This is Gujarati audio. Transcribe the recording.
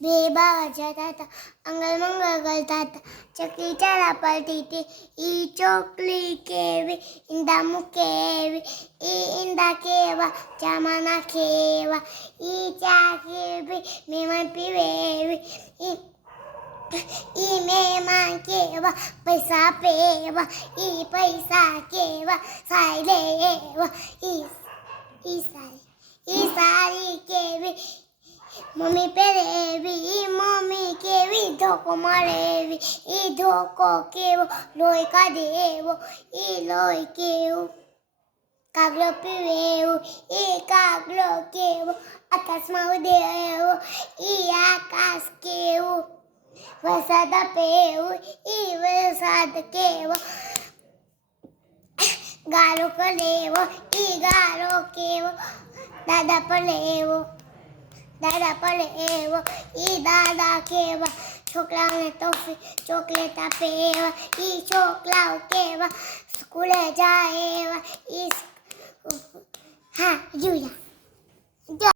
બે બાવા જતા હતા, અંગલ મંગલ કરતા હતા, ચકલી ચારા પડતી હતી. ઈ ચોકલી કેવી, ઈંડા મૂકે એવી, ઈ ઈંડા કેવા, ચામાં નાખે એવા, ઈ ચા કેવી, મહેમાન પીવે એવી, ઈ મહેમાન કેવા, પૈસા આપે એવા, ઈ પૈસા કેવા, સાઈ લે એવા, ઈ સારી કેવી, મમ્મી પહેરે એવી, ઈ મમ્મી કેવી, ધોકો મારે એવી, ઈ ધોકો કેવો, લોહી કાઢે એવો, ઈ લોહી કેવું, કાગડો પીવે એવું, ઈ કાગડો કેવો, આકાશમાં ઉડે એવો, ઈ આકાશ કેવું, વરસાદ આપે એવું, ઈ વરસાદ કેવો, ગારો કરે એવો, ઈ ગારો કેવો, દાદા પડે એવો, દાદા પડે એવો, ઈ દાદા કેવા, છોકરાઓને ટોફી ચોકલેટ આપે એવા, ઈ છોકરાઓ કેવા, સ્કૂલે જાય એવા, ઈ હા જોયા.